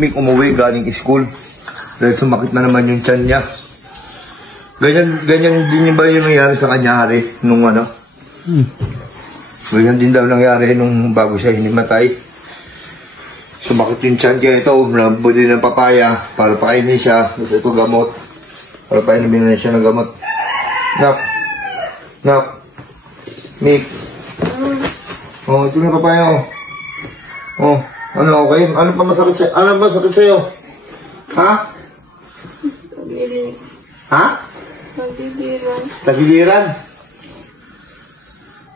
Mikmik umuwi galing school. Dahil sumakit na naman yung tiyan niya. Ganyan din ba yung nangyari sa kanya, Hari? Nung ano? Ganyan din daw nangyari nung bago siya hinimatay. Sumakit yung tiyan, kaya ito, nabudi ng papaya para pakainin siya. Tapos ito gamot. Para painimin na siya ng gamot. Nak. Mik. Oh, ito na papaya, oh. Oh, ano, okay? Ano pa masakit sa'yo? Ano ba masakit sa'yo? Ha? Tagiliran. Ha? Tagiliran. Tagiliran?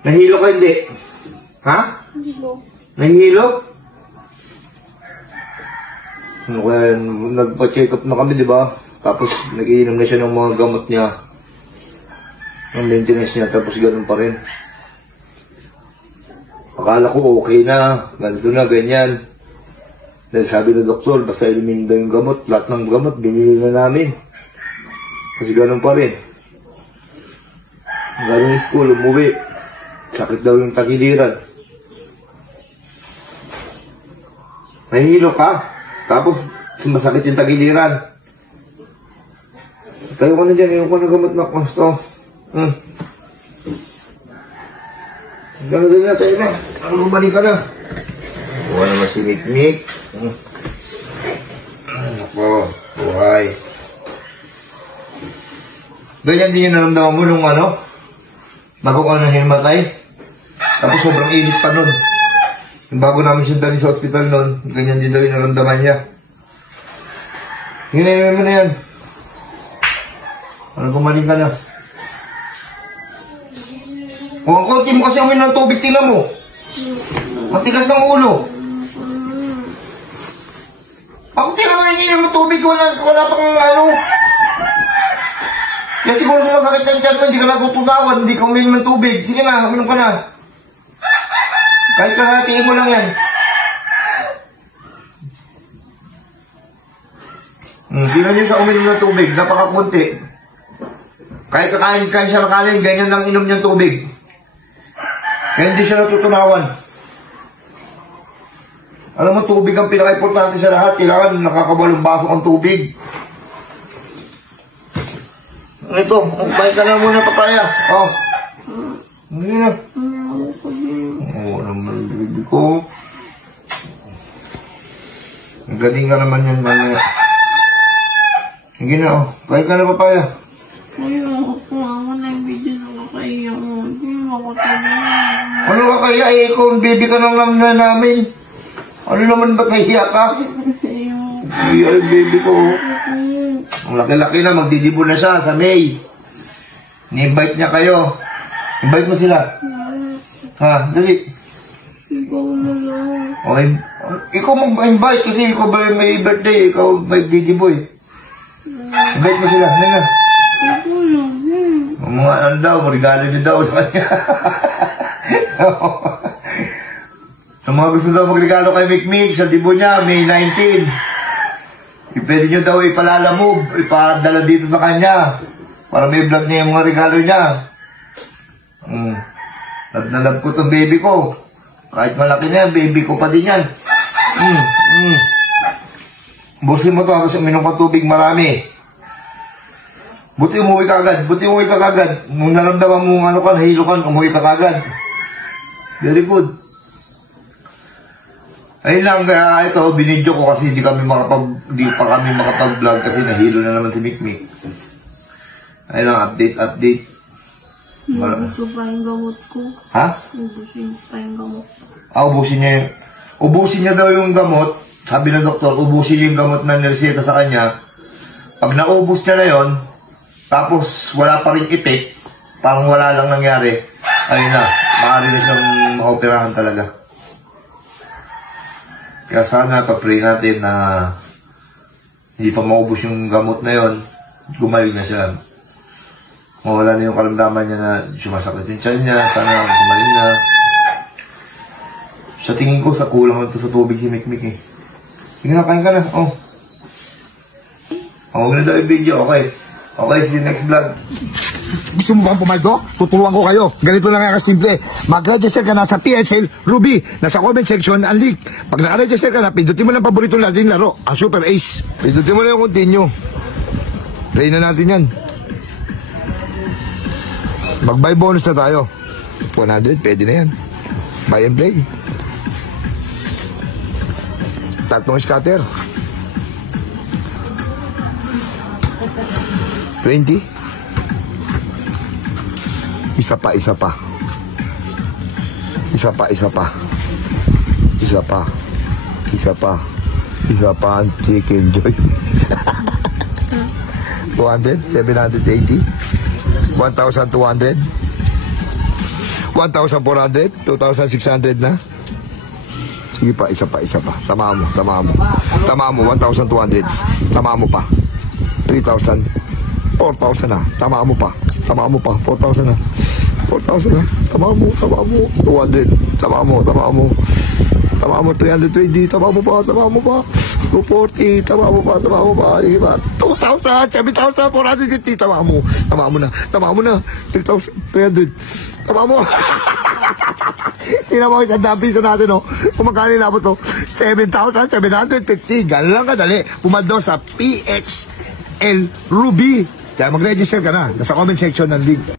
Nahilo ka hindi? Ha? Hilo. Nahihilo? Ano kaya, nagpa-check up na kami, di ba? Tapos, nag-iinom na siya ng mga gamot niya. Ang maintenance niya, tapos ganun pa rin. Akala ko okay na, ganito na, ganyan. Dahil sabi ng doktor, basta inumin daw yung gamot, lahat ng gamot, binili na namin. Kasi ganun pa rin. Galing school, umuwi. Sakit daw yung tagiliran. Nahihilo ka, tapos masakit yung tagiliran. Tayo ka na dyan, yung ko na gamot na gusto. Gano'n din na tayo na. Ano bumalik ka na? Buwan naman si Mikmik. Ako, buhay. Ganyan din yung naramdaman mo nung ano? Bago ka na hinimatay. Tapos sobrang init pa nun. Yung bago namin siya dali sa hospital nun, ganyan din daw yung naramdaman niya. Hinayin mo na yan. Ano bumalik ka na? O, ang konti mo kasi umin ng tubig, tingnan mo. Matigas ng ulo. Ako tingnan mo yung tubig, wala pang ano. Kaya siguro sumasakit ng tiyan mo, hindi ka natutunawan, hindi ka umin ng tubig. Sige na, uminom ka na. Kahit karatiin mo lang yan. Tingnan niyo sa uminom ng tubig, napakakunti. Kahit kakain siya makain, ganyan lang inom niyang tubig. Kaya hindi siya natutunawan. Alam mo, tubig ang pinaka-importante sa lahat. Kailangan nakakabalong baso ang tubig. Ito, balik ka na muna papaya. Oh. Hindi na. Oo naman, baby ko. Ang galing ka naman yan, mamaya. Hindi na, oh. Balik ka na papaya. Ayoko po, ako na yung video na kakaiya mo. Hindi mo ako tabihan. Ano ka kaya? Eh, kung baby ka nang na namin. Ano naman ba kaya ka? Ay, baby ko. Ang laki-laki na, magdidibo na siya sa May. Ni-invite niya kayo. Invite mo sila. Ha, dali. Ikaw na lang. Okay. Ikaw mag-invite kasi ikaw ba may birthday. Ikaw magdidibo eh. Invite mo sila. Ano na? Ikaw lang. Ang mga ano daw, regalo niyo daw sa kanya. Ang mga gusto daw magregalo kay Mikmik sa dibo niya, May 19. Pwede nyo daw ipalalamove, ipadala dito sa kanya. Para may vlog niya yung mga regalo niya. Love na love ko itong baby ko. Kahit malaki na yan, baby ko pa din yan. Busin mo to kasi uminom ka tubig marami. Buti umuwi ka agad. Nung naramdaman mo ano ka, nahilo ka, umuwi ka agad. Very good. Ayun lang, kaya ito, binidyo ko kasi hindi pa kami makapag-vlog kasi nahilo na naman si Mikmik. Ayun lang, update. Ubusin pa yung gamot ko. Ha? Ubusin pa yung gamot. Ubusin niya yung... Ubusin niya daw yung gamot. Sabi ng doktor, ubusin niya yung gamot na nireseta sa kanya. Pag naubos niya na yon, tapos wala pa rin effect, parang wala lang nangyari, ayun na, maaari na siyang maoperahan talaga. Kaya sana pa-pray natin na hindi pa maubos yung gamot na yon, gumaling na siya. Mawala na yung karamdaman niya na sumasakit yung tiyan niya, sana gumaling na. Sa tingin ko, sa kulang ito sa tubig si Mikmik eh. Sige na, kain ka na. Oh. Huwag na daw yung video, okay. Okay, see you next vlog. Gusto mo bang pumaldo? Tuturuan ko kayo. Ganito lang nga kasimple. Mag-register ka na sa PSL Ruby. Nasa comment section ang link. Pag naka-register ka na, pindutin mo lang paborito natin laro, ang Super Ace. Pindutin mo lang yung continue. Play na natin yan. Mag-buy bonus na tayo. 100, pwede na yan. Buy and play. Tatlong scatter. 20. Isa pa. Isa pa. Ang chicken joy. 200, 780, 1,200, 1,400, 2,600 na. Sige pa, isa pa. Tama mo, 1,200. Tama mo pa. 3,000, 4,000 na. Tama mo pa, 4,000 na. 4,000 na. Tama mo, 200. Tama mo, 320. Tama mo pa. 240. Tama mo pa. Sige pa. 2,000, 7,000, 450. Tama mo na. 3,300. Tama mo. Tingnan mo, isang piso natin, no? Kung magkano inabot, no? 7,750. Ganun lang kadali. Pumaldo sa PXL Ruby. Kaya mag-register ka na. Nasa comment section ng link.